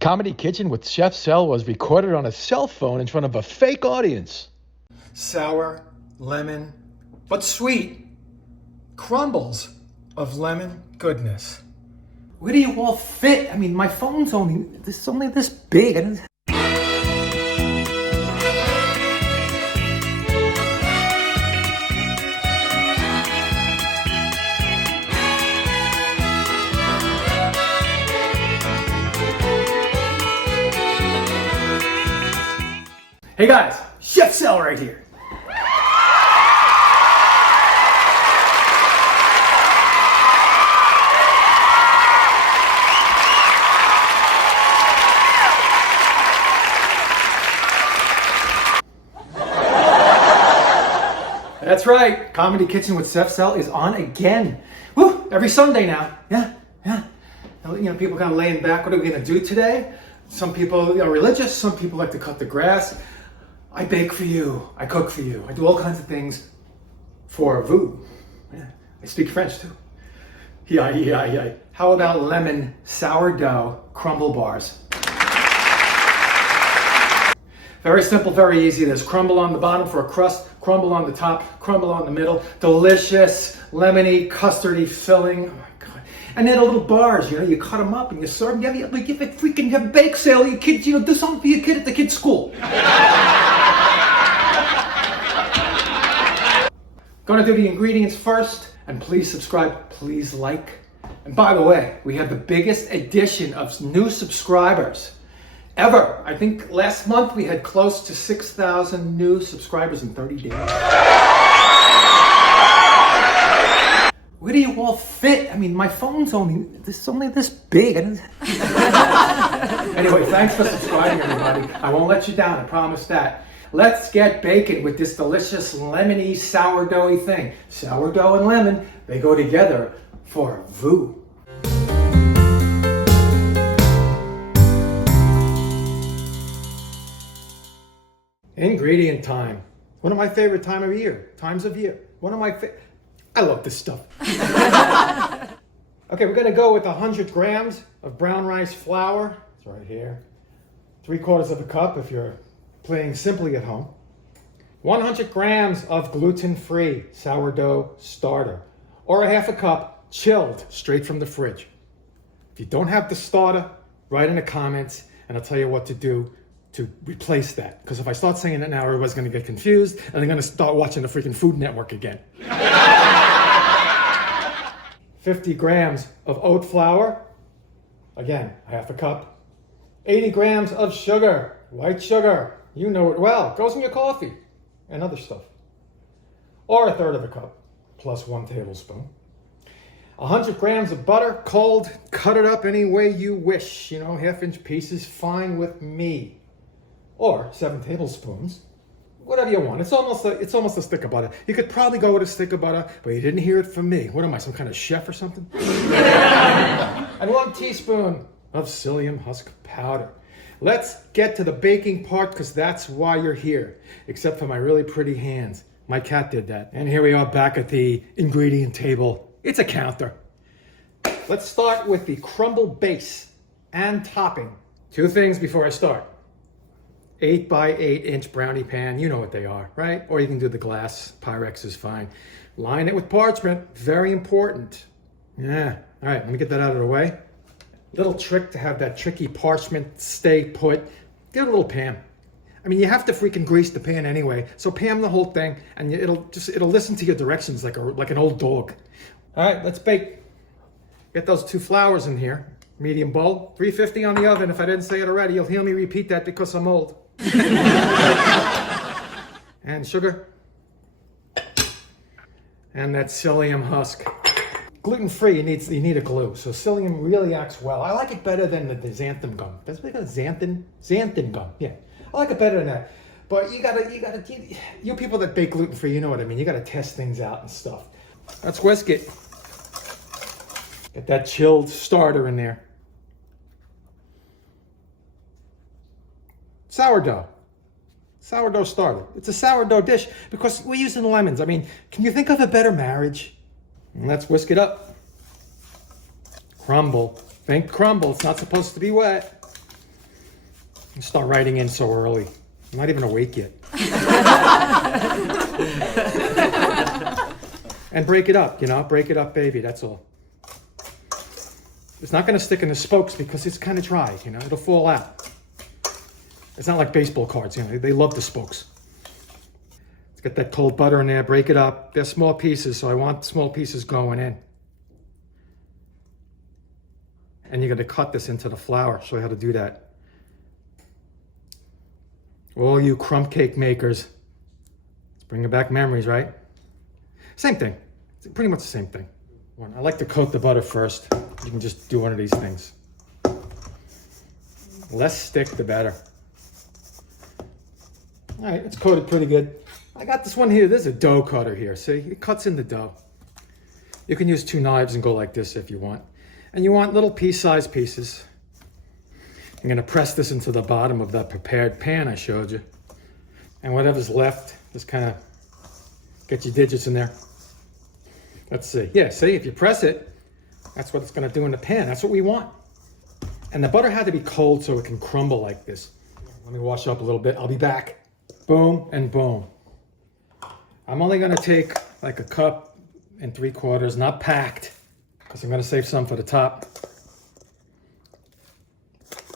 Comedy Kitchen with Chef Sel was recorded on a cell phone in front of a fake audience. Sour, lemon, but sweet crumbles of lemon goodness. Where do you all fit? I mean, my phone's only this big. Hey guys, Chef Sel right here. That's right, Comedy Kitchen with Chef Sel is on again. Woo! Every Sunday now. Yeah. You know, people kind of laying back. What are we gonna do today? Some people are religious. Some people like to cut the grass. I bake for you. I cook for you. I do all kinds of things for vous. Yeah. I speak French too. Yeah. How about lemon sourdough crumble bars? Very simple, very easy. There's crumble on the bottom for a crust, crumble on the top, crumble on the middle. Delicious, lemony, custardy filling. Oh my God. And then the little bars, you cut them up and you serve them. You have a bake sale. Your kids, do something for your kid at the kid's school. Gonna do the ingredients first, and please subscribe, please like. And by the way, we have the biggest addition of new subscribers ever. I think last month we had close to 6,000 new subscribers in 30 days. Where do you all fit? I mean, my phone's only this big. Anyway, thanks for subscribing, everybody. I won't let you down, I promise that. Let's get baking with this delicious lemony sourdoughy thing. Sourdough and lemon, they go together for vous. Ingredient time. One of my favorite times of year. I love this stuff. Okay, we're gonna go with 100 grams of brown rice flour. It's right here. 3/4 of a cup if you're playing simply at home. 100 grams of gluten-free sourdough starter, or a 1/2 cup chilled straight from the fridge. If you don't have the starter, write in the comments and I'll tell you what to do to replace that. Because if I start saying it now, everybody's gonna get confused and they're gonna start watching the freaking Food Network again. 50 grams of oat flour, again, a 1/2 cup. 80 grams of sugar, white sugar, you know it well, goes in your coffee and other stuff. Or a 1/3 of a cup, plus 1 tablespoon. 100 grams of butter, cold, cut it up any way you wish. 1/2-inch pieces, fine with me. Or 7 tablespoons, whatever you want. It's almost a stick of butter. You could probably go with a stick of butter, but you didn't hear it from me. What am I, some kind of chef or something? And 1 teaspoon of psyllium husk powder. Let's get to the baking part because that's why you're here, except for my really pretty hands. My cat did that. And here we are back at the ingredient table. It's a counter. Let's start with the crumble base and topping. 2 things before I start. 8 by 8-inch brownie pan, you know what they are, right? Or you can do the glass, Pyrex is fine. Line it with parchment, very important. Yeah, all right, let me get that out of the way. Little trick to have that tricky parchment stay put. Give it a little Pam. I mean, you have to freaking grease the pan anyway, so Pam the whole thing, and it'll listen to your directions like an old dog. All right, let's bake. Get those 2 flours in here. Medium bowl, 350 on the oven. If I didn't say it already, you'll hear me repeat that because I'm old. And sugar. And that psyllium husk. Gluten-free, you need a glue. So psyllium really acts well. I like it better than the xanthan gum. That's what they call it, xanthan gum. Yeah, I like it better than that. But you people that bake gluten-free, you know what I mean. You gotta test things out and stuff. Let's whisk it. Get that chilled starter in there. Sourdough starter. It's a sourdough dish because we're using lemons. I mean, can you think of a better marriage? And let's whisk it up. Crumble. Think crumble. It's not supposed to be wet. You start writing in so early. I'm not even awake yet. And break it up, break it up, baby, that's all. It's not going to stick in the spokes because it's kind of dry, it'll fall out. It's not like baseball cards, they love the spokes. Let's get that cold butter in there, break it up. They're small pieces, so I want small pieces going in. And you're going to cut this into the flour. Show you how to do that. All you crumb cake makers, it's bringing back memories, right? Same thing. It's pretty much the same thing. I like to coat the butter first. You can just do one of these things. Less stick, the better. All right, it's coated pretty good. I got this one here. There's a dough cutter here. See, it cuts in the dough. You can use 2 knives and go like this if you want. And you want little pea-sized pieces. I'm going to press this into the bottom of that prepared pan I showed you. And whatever's left, just kind of get your digits in there. Let's see. Yeah, see, if you press it, that's what it's going to do in the pan. That's what we want. And the butter had to be cold so it can crumble like this. Let me wash up a little bit. I'll be back. Boom and boom. I'm only going to take like a cup and 3/4, not packed, because I'm going to save some for the top.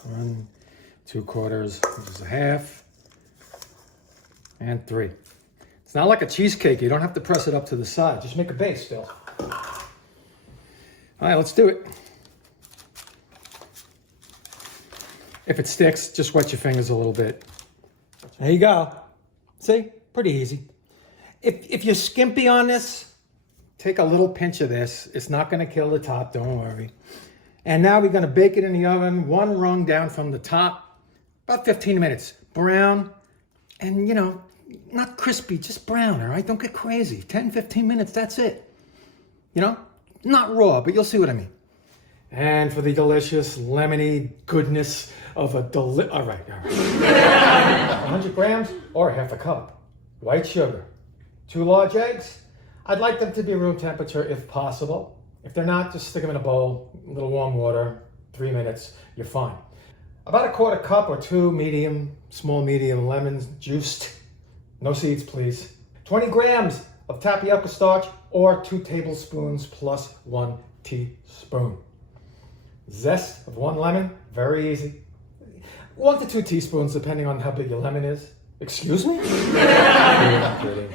1, 2/4, which is a half, and 3. It's not like a cheesecake. You don't have to press it up to the side. Just make a base still. All right, let's do it. If it sticks, just wet your fingers a little bit. There you go. See? Pretty easy. If you're skimpy on this, take a little pinch of this. It's not going to kill the top, don't worry. And now we're going to bake it in the oven, 1 rung down from the top, about 15 minutes. Brown, and not crispy, just brown, all right? Don't get crazy. 10, 15 minutes, that's it. Not raw, but you'll see what I mean. And for the delicious, lemony goodness of a all right. 100 grams or half a cup. White sugar. 2 large eggs. I'd like them to be room temperature if possible. If they're not, just stick them in a bowl, a little warm water, 3 minutes, you're fine. About a 1/4 cup or 2 small medium lemons juiced. No seeds, please. 20 grams of tapioca starch or 2 tablespoons plus 1 teaspoon. Zest of 1 lemon, very easy. 1 to 2 teaspoons, depending on how big your lemon is. Excuse me? Kidding.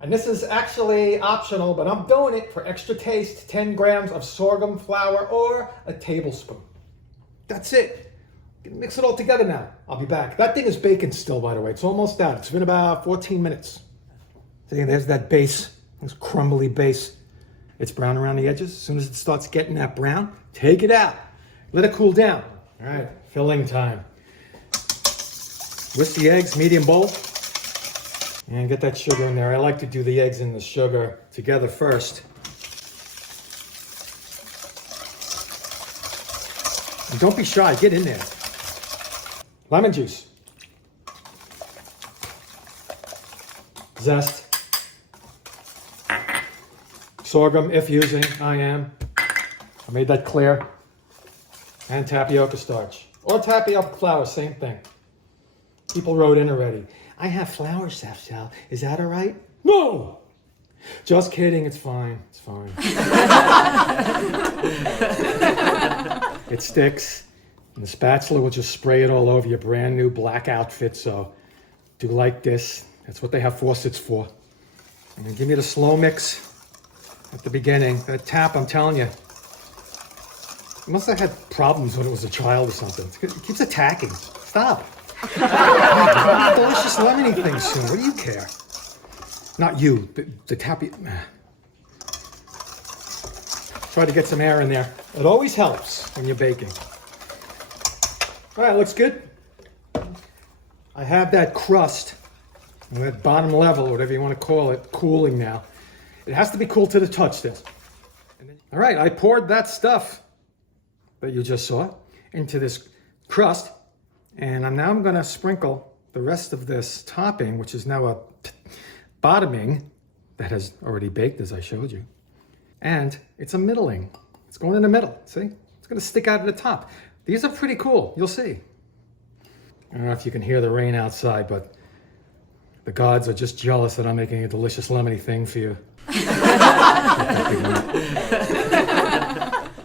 And this is actually optional, but I'm doing it for extra taste. 10 grams of sorghum flour or a tablespoon. That's it. Mix it all together now. I'll be back. That thing is baking still, by the way. It's almost out. It's been about 14 minutes. See, there's that base, this crumbly base. It's brown around the edges. As soon as it starts getting that brown, take it out. Let it cool down. All right, filling time. Whisk the eggs, medium bowl. And get that sugar in there. I like to do the eggs and the sugar together first. And don't be shy, get in there. Lemon juice. Zest. Sorghum, if using, I am. I made that clear. And tapioca starch. Or tapioca flour, same thing. People wrote in already. I have flour, Sal. Is that all right? No! Just kidding, it's fine. It's fine. It sticks. And the spatula will just spray it all over your brand new black outfit, so do like this. That's what they have faucets for. And then give me the slow mix at the beginning. That tap, I'm telling you. It must have had problems when it was a child or something. It keeps attacking. Stop. Delicious lemony things soon. What do you care? Not you. The tappy. Try to get some air in there. It always helps when you're baking. All right, looks good. I have that crust, that bottom level, whatever you want to call it, cooling now. It has to be cool to the touch still. All right, I poured that stuff that you just saw into this crust. And I'm going to sprinkle the rest of this topping, which is now a bottoming that has already baked, as I showed you. And it's a middling. It's going in the middle, see? It's going to stick out at the top. These are pretty cool, you'll see. I don't know if you can hear the rain outside, but the gods are just jealous that I'm making a delicious lemony thing for you.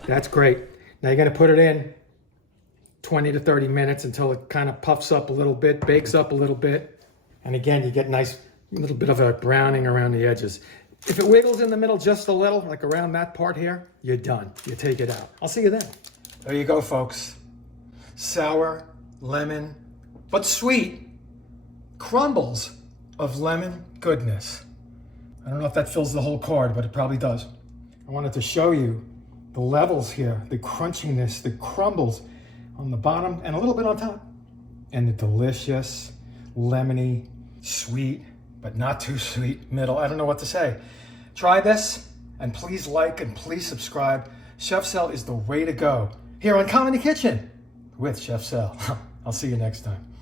That's great. Now you're going to put it in 20 to 30 minutes until it kind of puffs up a little bit, bakes up a little bit. And again, you get nice little bit of a browning around the edges. If it wiggles in the middle just a little, like around that part here, you're done. You take it out. I'll see you then. There you go, folks. Sour, lemon, but sweet crumbles of lemon goodness. I don't know if that fills the whole card, but it probably does. I wanted to show you the levels here, the crunchiness, the crumbles on the bottom and a little bit on top. And the delicious, lemony, sweet, but not too sweet middle. I don't know what to say. Try this, and please like and please subscribe. Chef Cell is the way to go. Here on Comedy Kitchen with Chef Cell. I'll see you next time.